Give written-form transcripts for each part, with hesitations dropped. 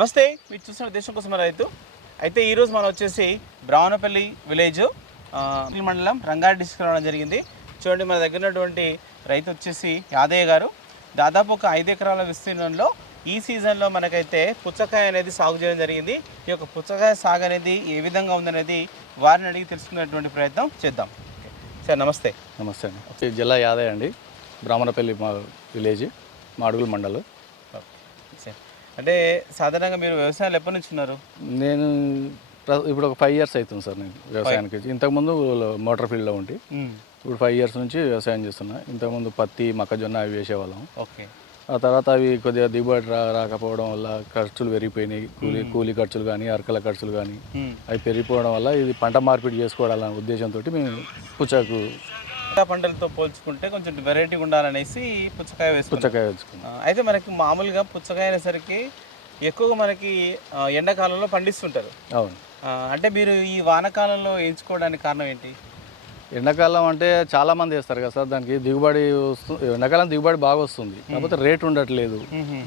నమస్తే, మీరు చూస్తున్న దేశం కోసం రైతు. అయితే ఈరోజు మనం వచ్చేసి బ్రాహ్మణపల్లి విలేజ్ మండలం రంగారెడ్డి డిస్ట్రిక్ట్ రావడం జరిగింది. చూడండి, మన దగ్గర ఉన్నటువంటి రైతు వచ్చేసి యాదయ్య గారు. దాదాపు ఒక 5 ఎకరాల విస్తీర్ణంలో ఈ సీజన్లో మనకైతే పుచ్చకాయ అనేది సాగు చేయడం జరిగింది. ఈ యొక్క పుచ్చకాయ సాగు అనేది ఏ విధంగా ఉందనేది వారిని అడిగి తెలుసుకునేటువంటి ప్రయత్నం చేద్దాం. సార్ నమస్తే. నమస్తే అండి. జిల్లా యాదయ్య అండి, బ్రాహ్మణపల్లి విలేజ్, మాడుగుల మండలం. అంటే సాధారణంగా మీరు వ్యవసాయాలు ఎప్పటి నుంచి ఉన్నారు? నేను ఇప్పుడు ఒక 5 years అవుతుంది సార్ నేను వ్యవసాయానికి. ఇంతకుముందు మోటార్ ఫీల్డ్లో ఉండి ఇప్పుడు 5 years నుంచి వ్యవసాయం చేస్తున్నా. ఇంతకుముందు పత్తి, మొక్కజొన్న అవి వేసేవాళ్ళం. ఓకే. ఆ తర్వాత అవి కొద్దిగా దిగుబడి రాకపోవడం వల్ల ఖర్చులు పెరిగిపోయినాయి. కూలీ ఖర్చులు కానీ, అరకల ఖర్చులు కానీ అవి పెరిగిపోవడం వల్ల ఇది పంట మార్పిడి చేసుకోవాలన్న ఉద్దేశంతో మేము పుచ్చకు పంటలతో పోల్చుకుంటే కొంచెం వెరైటీగా ఉండాలనేసి పుచ్చకాయ వేసుకున్నాం. అయితే మనకి మామూలుగా పుచ్చకాయ అనేసరికి ఎక్కువగా మనకి ఎండాకాలంలో పండిస్తుంటారు. అవును. అంటే మీరు ఈ వానకాలంలో ఎంచుకోవడానికి కారణం ఏంటి? ఎండాకాలం అంటే చాలామంది వేస్తారు కదా సార్, దానికి దిగుబడి వస్తుంది. ఎండాకాలం దిగుబడి బాగా వస్తుంది, కాకపోతే రేటు ఉండట్లేదు.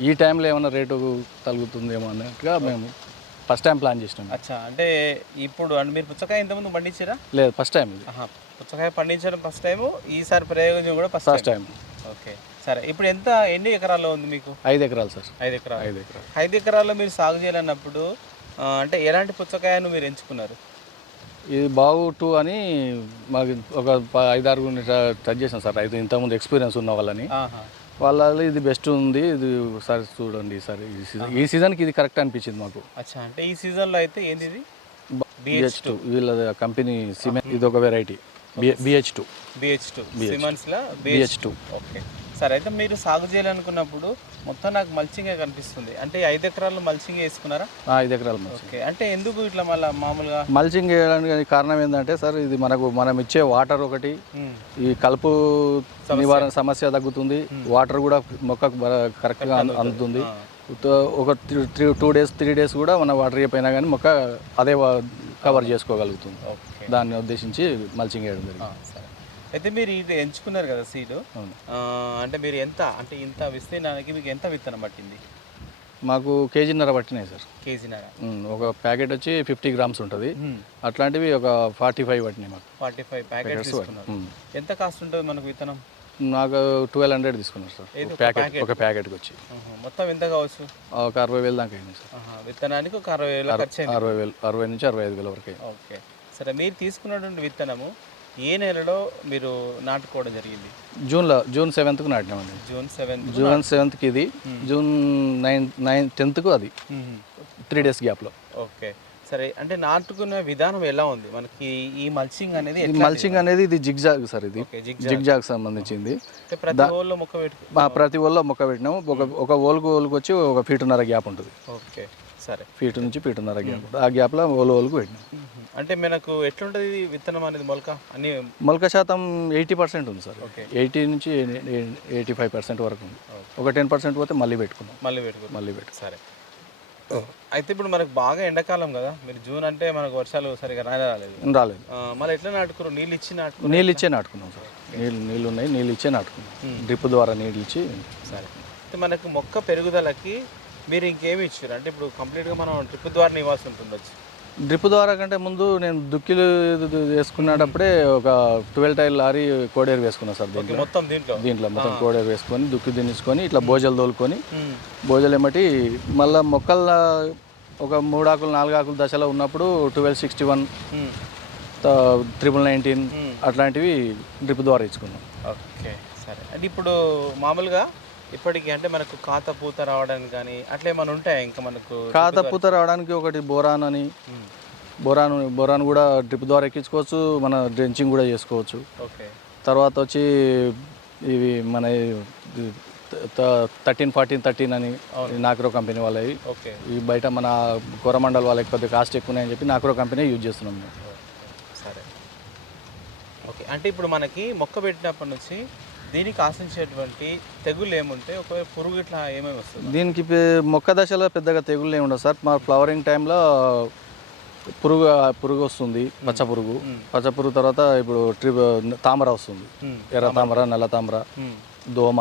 ఈ టైంలో ఏమైనా రేటు తగ్గుతుందేమో అన్నట్టుగా మేము ఫస్ట్ టైం ప్లాన్ చేసినాం. అచ్చా, అంటే ఇప్పుడు మీరు పుచ్చకాయ ఇంతకుముందు పండించారా? లేదు, ఫస్ట్ టైం. పుచ్చకాయ పండించడం ఫస్ట్ టైము, ఈసారి ప్రయోగం కూడా ఫస్ట్ టైం. ఓకే, సరే. ఇప్పుడు ఎన్ని ఎకరాల్లో ఉంది మీకు? 5 ఎకరాలు సార్. 5 ఎకరాలు. 5 ఎకరాల్లో మీరు సాగు చేయాలన్నప్పుడు అంటే ఎలాంటి పుచ్చకాయను మీరు ఎంచుకున్నారు? ఇది బాగు 2 అని మాకు ఒక 5-6 టచ్ చేసాం సార్. రైతు ఇంతకుముందు ఎక్స్పీరియన్స్ ఉన్న వాళ్ళని, వాళ్ళ ఇది బెస్ట్ ఉంది, ఇది ఒకసారి చూడండి సార్. ఈ సీజన్కి ఇది కరెక్ట్ అనిపించింది మాకు. అచ్చా, అంటే ఈ సీజన్లో అయితే ఏంది ఇది? BH2 వీళ్ళ కంపెనీ సిమెంట్, ఇది ఒక వెరైటీ. BH2 సిమెంట్స్లో BH2. ఓకే, సరే. అయితే మీరు సాగు చేయాలనుకున్నప్పుడు మొత్తం నాకు మల్చింగే కనిపిస్తుంది. అంటే 5 ఎకరాల్లో మల్చింగ్ వేసుకున్నారా? 5 ఎకరాలు. ఓకే, అంటే ఎందుకు ఇట్లా మళ్ళీ మామూలుగా మల్చింగ్ వేయడానికి కారణం ఏంటంటే సార్, ఇది మనం ఇచ్చే వాటర్ ఒకటి, ఈ కలుపు నివారణ సమస్య తగ్గుతుంది. వాటర్ కూడా మొక్కకు కరెక్ట్గా అందుతుంది. ఒక 3 days కూడా మన వాటర్ అయిపోయినా కానీ మొక్క అదే కవర్ చేసుకోగలుగుతుంది. దాన్ని ఉద్దేశించి మల్చింగ్ వేయడం జరిగింది. అయితే మీరు ఇది ఎంచుకున్నారు కదా సీడ్, అంటే మీరు ఇంత విస్తీర్ణానికి మీకు ఎంత విత్తనం పట్టింది? మాకు 1.5 kg పట్టినాయి సార్. 1.5 kg. ఒక ప్యాకెట్ వచ్చి 50 grams ఉంటుంది. అట్లాంటివి ఒక 45 పట్టినాయి మాకు. 45 ప్యాకెట్స్ తీసుకున్నారు. ఎంత కాస్ట్ ఉంటుంది మనకు విత్తనం? నాకు 1200 తీసుకున్నారు సార్ ఒక ప్యాకెట్కి వచ్చి. మొత్తం ఎంత కావచ్చు? ఒక 60,000 దాకా అయింది సార్. విత్తనానికి ఒక 60,000 ఖర్చు అయింది. 60,000 నుంచి 65,000 వరకు. ఓకే, సరే. మీరు తీసుకున్నటువంటి విత్తనము ఏ నెలలో మీరు నాటుకోవడం జరిగింది? June 7th నాటినామండి. జూన్ 7th ఇది, June 10th అది 3 days గ్యాప్లో. ఓకే, సరే. అంటే నాటుకునే విధానం ఎలా ఉంది మనకి? ఈ మల్చింగ్ అనేది ఇది జిగ్జాగ్ సార్. ఇది జిగ్జాగ్ సంబంధించింది. ప్రతి ఓల్లో మొక్క పెట్టినాము. ఒక ఓలుకు వచ్చి 1.5 feet గ్యాప్ ఉంటుంది. ఓకే, సరే. 1 feet నుంచి 1.5 feet గ్యాప్ ఉంటుంది. ఆ గ్యాప్లో ఓలుకు పెట్టినాం. అంటే మనకు ఎట్లుంటుంది విత్తనం అనేది? మొలక శాతం 80% ఉంది సార్. 80 నుంచి 85% వరకు ఉంది. ఒక 10% పోతే మళ్ళీ పెట్టుకున్నాం. సరే. అయితే ఇప్పుడు మనకు బాగా ఎండాకాలం కదా, మీరు జూన్ అంటే మనకు వర్షాలు సరిగా రాలేదు. మళ్ళీ ఎట్లా నాటుకున్నారు? నీళ్ళు ఇచ్చే నాటుకున్నాం సార్. నీళ్ళు ఉన్నాయి, నీళ్ళు ఇచ్చే నాటుకున్నాం. డ్రిప్ ద్వారా నీళ్ళు ఇచ్చి. సరే. అయితే మనకు మొక్క పెరుగుదలకి మీరు ఇంకేమి ఇచ్చారు? అంటే ఇప్పుడు కంప్లీట్గా మనం డ్రిప్ ద్వారా ఇవ్వాల్సి ఉంటుంది. డ్రిప్ ద్వారా కంటే ముందు నేను దుక్కిలు వేసుకున్నప్పుడే ఒక 12 టైర్ లారీ కోడేరు వేసుకున్నాను సార్. దీంట్లో మొత్తం కోడేరు వేసుకొని దుక్కి దించుకొని ఇట్లా బోజలు తోలుకొని, బోజలు ఏమటి మళ్ళీ మొక్కల ఒక 3 ఆకులు 4 ఆకులు దశలో ఉన్నప్పుడు 1261, 1919 అట్లాంటివి డ్రిప్ ద్వారా ఇచ్చుకున్నాం. ఓకే, సరే. అంటే ఇప్పుడు మామూలుగా ఇప్పటికి అంటే మనకు కాత పూత రావడానికి కానీ అట్లా ఏమైనా ఉంటాయా? ఇంకా మనకు కాత పూత రావడానికి ఒకటి బోరాన్ అని, బోరాన్ కూడా డ్రిప్ ద్వారా ఎక్కించుకోవచ్చు, మన డ్రెంచింగ్ కూడా చేసుకోవచ్చు. ఓకే. తర్వాత వచ్చి ఇవి మన 13-14-13 అని నాక్రో కంపెనీ వాళ్ళవి. ఓకే. ఈ బయట మన కోరమండల్ వాళ్ళకి కొద్దిగా కాస్ట్ ఎక్కువ ఉన్నాయని చెప్పి నాక్రో కంపెనీ యూజ్ చేస్తున్నాం మేము. సరే. ఓకే, అంటే ఇప్పుడు మనకి మొక్క పెట్టినప్పటి నుంచి దీనికి ఆశించేటువంటి తెగుళ్ళు ఏముంటాయి? ఒకవేళ పురుగు ఇట్లా ఏమేమి వస్తుంది? దీనికి మొక్క దశలో పెద్దగా తెగుళ్ళు ఏమి ఉండవు సార్. మా ఫ్లవరింగ్ టైంలో పురుగు వస్తుంది, పచ్చ పురుగు తర్వాత ఇప్పుడు తామర వస్తుంది. ఎర్ర తామర, నల్ల తామర, దోమ,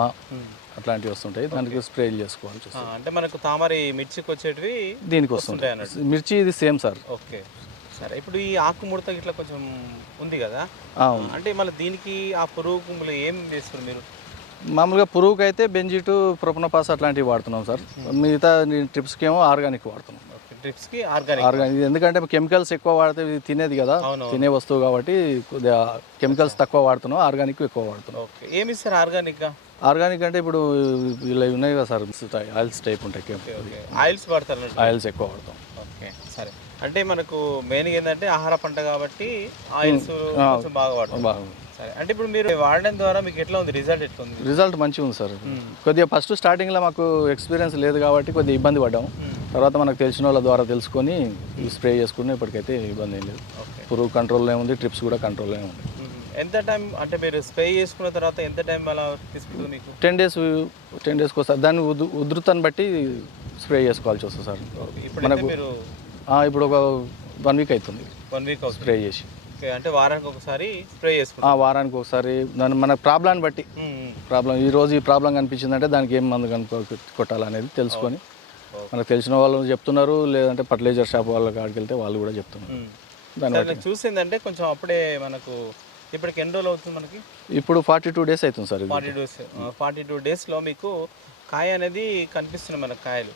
అట్లాంటివి వస్తుంటాయి, దానికి స్ప్రేలు చేసుకోవాల్సి ఆ, వస్తుంది. అంటే మనకు తామరి మిర్చికి వచ్చేటివి దీనికి వస్తుంటాయి వస్తుంటాయి. అన్నట్టు. మిర్చి ఇది సేమ్ సార్. ఓకే, సరే. ఇప్పుడు ఈ ఆకు ముడత ఇట్లా కొంచెం ఉంది కదా, అవును. అంటే మళ్ళీ దీనికి ఆ పురుగు మళ్ళీ ఏం చేస్తారు మీరు? మామూలుగా పురుగుకి అయితే బెంజిటు, ప్రొపనోపాస్ అట్లాంటివి వాడుతున్నాం సార్. మిగతా ట్రిప్స్కి ఏమో ఆర్గానిక్ వాడుతున్నాం. ఓకే, డ్రిప్స్కి ఆర్గానిక్. ఆర్గానిక్ ఎందుకంటే కెమికల్స్ ఎక్కువ వాడితే ఇది తినేది కదా, అవును. తినే వస్తువు కాబట్టి కొద్దిగా కెమికల్స్ తక్కువ వాడుతున్నాం, ఆర్గానిక్ ఎక్కువ వాడుతున్నాం. ఓకే, ఏమి ఇస్తారు ఆర్గానిక్గా? ఆర్గానిక్ అంటే ఇప్పుడు ఇలా ఉన్నాయి కదా సార్, ఆయిల్స్ టైప్ ఉంటాయి, ఓకే, ఆయిల్స్ వాడతారు అన్నట్టు. ఆయిల్స్ ఎక్కువ వాడతాం. ఓకే, సరే. అంటే మనకు మెయిన్గా ఏంటంటే ఆహార పంట కాబట్టి ఆయిల్స్ కొంచెం బాగా వాడతాం. బాగుంది. సరే, అంటే ఇప్పుడు మీరు వాడడం ద్వారా మీకు ఎట్లా ఉంది, రిజల్ట్ ఎట్లా ఉంది? రిజల్ట్ మంచిగా ఉంది సార్. కొద్దిగా ఫస్ట్ స్టార్టింగ్లో మాకు ఎక్స్పీరియన్స్ లేదు కాబట్టి కొద్దిగా ఇబ్బంది పడ్డాము. తర్వాత మనకు తెలిసిన వాళ్ళ ద్వారా తెలుసుకొని స్ప్రే చేసుకుని ఇప్పటికైతే ఇబ్బంది ఏం లేదు. ఓకే, పురుగు కంట్రోల్లో ఉంది, ట్రిప్స్ కూడా కంట్రోల్లో ఉంది. ఎంత టైం అంటే మీరు స్ప్రే చేసుకున్న తర్వాత ఎంత టైం అలా తీసుకుంటుంది మీకు? 10 డేస్కి వస్తారు. దాన్ని ఉధృతాన్ని బట్టి స్ప్రే చేసుకోవాల్సి వస్తుంది సార్. ఇప్పుడు మనకు మీరు ఇప్పుడు ఒక 1 వీక్ అవుతుంది 1 వీక్ అవుతుంది స్ప్రే చేసి. ఓకే, అంటే వారానికి ఒకసారి స్ప్రే చేసుకుంటాం. వారానికి ఒకసారి దాన్ని మన ప్రాబ్లాన్ని బట్టి, ఈ రోజు ఈ ప్రాబ్లం కనిపించిందంటే దానికి ఏం మందు కొట్టాలనేది తెలుసుకొని మనకు తెలిసిన వాళ్ళు చెప్తున్నారు, లేదంటే ఫర్టిలైజర్ షాప్ వాళ్ళ కాడికి వెళ్తే వాళ్ళు కూడా చెప్తున్నారు. దాన్ని బట్టి చూసిందంటే కొంచెం అప్పుడే మనకు ఇప్పటికి ఎన్ని రోజులు అవుతుంది మనకి? ఇప్పుడు 42 డేస్ అవుతుంది సార్. 42 డేస్లో మీకు కాయ అనేది కనిపిస్తుంది మనకు. కాయలు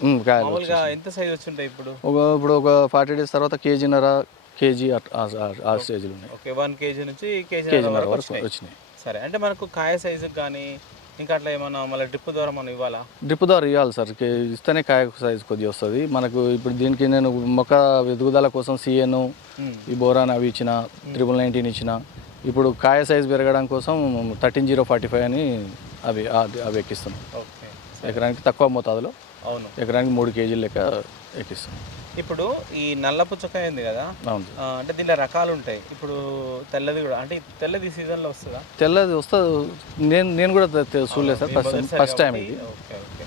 మామూలుగా ఎంత సైజ్ వచ్చింటాయి ఇప్పుడు? ఇప్పుడు ఒక 40 డేస్ తర్వాత కేజీ ఆ స్టేజ్లు ఉన్నాయి. ఓకే, 1 కేజీ నుంచి కేజీన్నర వరకు వచ్చినాయి. సరే, అంటే మనకు కాయ సైజుకి కానీ ఇంకా అట్లా ఏమన్నా మళ్ళీ డ్రిప్ ద్వారా మనం ఇవ్వాలా? డ్రిప్ ద్వారా ఇవ్వాలి సార్, ఇస్తేనే కాయ సైజ్ కొద్దిగా వస్తుంది మనకు. ఇప్పుడు దీనికి నేను మొక్క ఎదుగుదల కోసం సిఎన్, ఈ బోరాన్ అవి ఇచ్చిన, 1919 ఇచ్చిన. ఇప్పుడు కాయ సైజ్ పెరగడం కోసం 13045 అని అవి ఎక్కిస్తున్నాం. ఓకే, ఎకరానికి తక్కువ మోతాదులో. అవును, ఎకరానికి 3 కేజీలు లెక్క ఎక్కిస్తున్నాం. ఇప్పుడు ఈ నల్ల పుచ్చకాయ ఉంది కదా, అవును. అంటే దీనిలో రకాలు ఉంటాయి. ఇప్పుడు తెల్లది కూడా, అంటే తెల్లది సీజన్లో వస్తుందా? తెల్లది వస్తుంది. నేను కూడా చూడలేదు సార్, ఫస్ట్ టైం ఇది.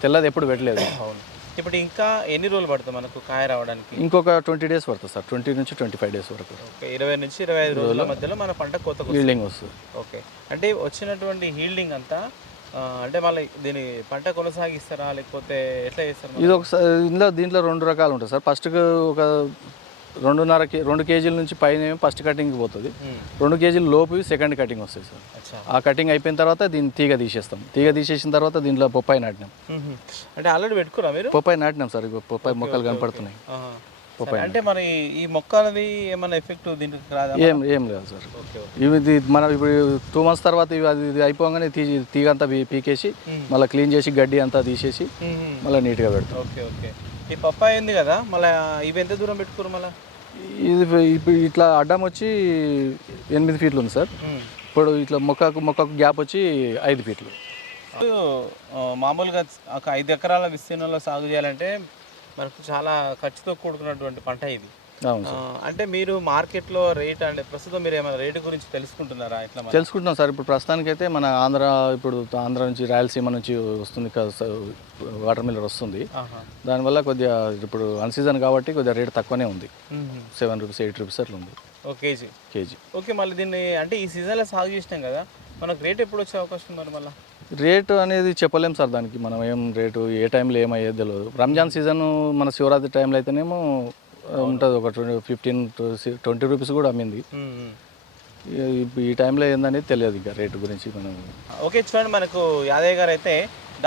తెల్లది ఎప్పుడు పెట్టలేదు. అవును. ఇప్పుడు ఇంకా ఎన్ని రోజులు పడుతుంది మనకు కాయ రావడానికి? ఇంకొక 20 డేస్ పడుతుంది సార్, 20 నుంచి 25 డేస్ వరకు. ఓకే, 20 నుంచి 25 రోజుల మధ్యలో మన పంట కోతకు హీల్డింగ్ వస్తుంది. ఓకే, అంటే వచ్చినటువంటి హీల్డింగ్ అంతా అంటే మళ్ళీ దీని పంట కొనసాగిస్తారా లేకపోతే ఎట్లా చేస్తారు? ఇది ఒకసారి దీంట్లో 2 రకాలు ఉంటాయి సార్. ఫస్ట్కి ఒక 2 కేజీల నుంచి పైన ఫస్ట్ కటింగ్కి పోతుంది. 2 కేజీల లోపు సెకండ్ కటింగ్ వస్తుంది సార్. ఆ కటింగ్ అయిపోయిన తర్వాత దీన్ని తీగ తీసేస్తాం. తీగ తీసేసిన తర్వాత దీంట్లో పొప్పాయి నాటినాం. అంటే ఆల్రెడీ పెట్టుకురా మీరు? పొప్పాయి నాటినాం సార్, పొప్పాయి మొక్కలు కనపడుతున్నాయి. అంటే మరి ఈ మొక్కలది ఏమైనా ఎఫెక్ట్ దీనికి రాదా? ఏం లేదు సార్. ఇది మనం ఇప్పుడు 2 months తర్వాత ఇది అయిపోగానే తీగ అంతా పీకేసి మళ్ళీ క్లీన్ చేసి గడ్డి అంతా తీసేసి మళ్ళీ నీట్గా పెడతాం. Okay, okay. ఈ పప్పాయ ఉంది కదా, మళ్ళీ ఇవి ఎంత దూరం పెట్టుకోరు మళ్ళీ? ఇది ఇప్పుడు ఇట్లా అడ్డం వచ్చి 8 ఫీట్లు ఉంది సార్. ఇప్పుడు ఇట్లా మొక్కకు గ్యాప్ వచ్చి 5 ఫీట్లు. మామూలుగా ఒక 5 ఎకరాల విస్తీర్ణంలో సాగు చేయాలంటే మనకు చాలా ఖర్చుతో కూడుకున్నటువంటి పంట ఇది. అంటే మీరు మార్కెట్లో రేట్ అంటే ప్రస్తుతం మీరు ఏమైనా రేటు గురించి తెలుసుకుంటున్నారా? ఇట్లా తెలుసుకుంటున్నాం సార్. ఇప్పుడు ప్రస్తుతానికైతే మన ఆంధ్ర నుంచి రాయలసీమ నుంచి వస్తుంది కదా, వాటర్ మిల్లర్ వస్తుంది. దానివల్ల కొద్దిగా ఇప్పుడు అన్సీజన్ కాబట్టి కొద్దిగా రేట్ తక్కువనే ఉంది. 7 రూపీస్ 8 రూపీస్ అట్లా ఉంది కేజీ. ఓకే, మళ్ళీ దీన్ని అంటే ఈ సీజన్లో సాగు చేసినాం కదా, మనకు రేట్ ఎప్పుడు వచ్చే అవకాశం మరి? మళ్ళీ రేటు అనేది చెప్పలేము సార్, దానికి మనం ఏం రేటు ఏ టైంలో ఏమయ్యేది తెలియదు. రంజాన్ సీజన్ మన శివరాత్రి టైంలో అయితేనేమో ఉంటుంది, ఒక 15 to 20 రూపీస్ కూడా అమ్మింది. ఈ టైంలో ఏందనేది తెలియదు ఇంకా రేటు గురించి మనం. ఓకే, చూడండి, మనకు యాదయ్య గారు అయితే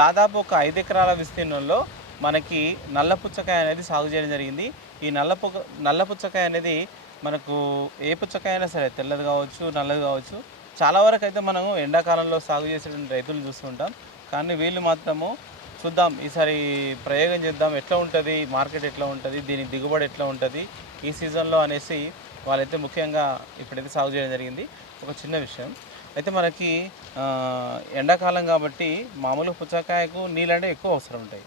దాదాపు ఒక 5 ఎకరాల విస్తీర్ణంలో మనకి నల్ల పుచ్చకాయ అనేది సాగు చేయడం జరిగింది. ఈ నల్ల పుచ్చకాయ అనేది మనకు ఏ పుచ్చకాయ అయినా సరే, తెల్లది కావచ్చు, నల్లది కావచ్చు, చాలా వరకు అయితే మనము ఎండాకాలంలో సాగు చేసేటువంటి రైతులు చూస్తుంటాం. కానీ వీళ్ళు మాత్రము చూద్దాం, ఈసారి ప్రయోగం చేద్దాం, ఎట్లా ఉంటుంది మార్కెట్, ఎట్లా ఉంటుంది, దీని దిగుబడి ఎట్లా ఉంటుంది ఈ సీజన్లో అనేసి వాళ్ళైతే ముఖ్యంగా ఇప్పుడైతే సాగు చేయడం జరిగింది. ఒక చిన్న విషయం అయితే, మనకి ఎండాకాలం కాబట్టి మామూలు పుచ్చకాయకు నీళ్ళు అంటే ఎక్కువ అవసరం ఉంటాయి.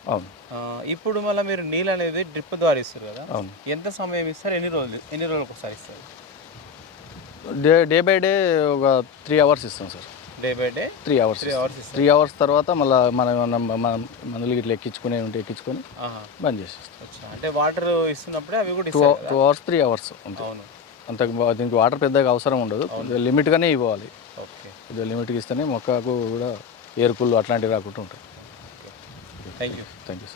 ఇప్పుడు మళ్ళీ మీరు నీళ్ళు అనేది డ్రిప్ ద్వారా ఇస్తారు కదా, ఎంత సమయం ఇస్తారు, ఎన్ని రోజులకు ఒకసారి ఇస్తారు? డే బై డే ఒక 3 hours ఇస్తాం sir. Day by day 3 hours. 3 hours తర్వాత మళ్ళీ మన మందులు ఇట్లా ఎక్కించుకునే ఉంటే ఎక్కించుకొని బంద్ చేసేస్తాం. అంటే వాటర్ ఇస్తున్నప్పుడే అవి కూడా 2 hours 3 hours ఉంటుంది. అంత దీనికి వాటర్ పెద్దగా అవసరం ఉండదు, లిమిట్గానే ఇవ్వాలి. కొద్దిగా లిమిట్గా ఇస్తేనే మొక్కకు కూడా ఏరుకుళ్ళు అట్లాంటివి రాకుండా ఉంటాయి. Thank you. Thank you sir.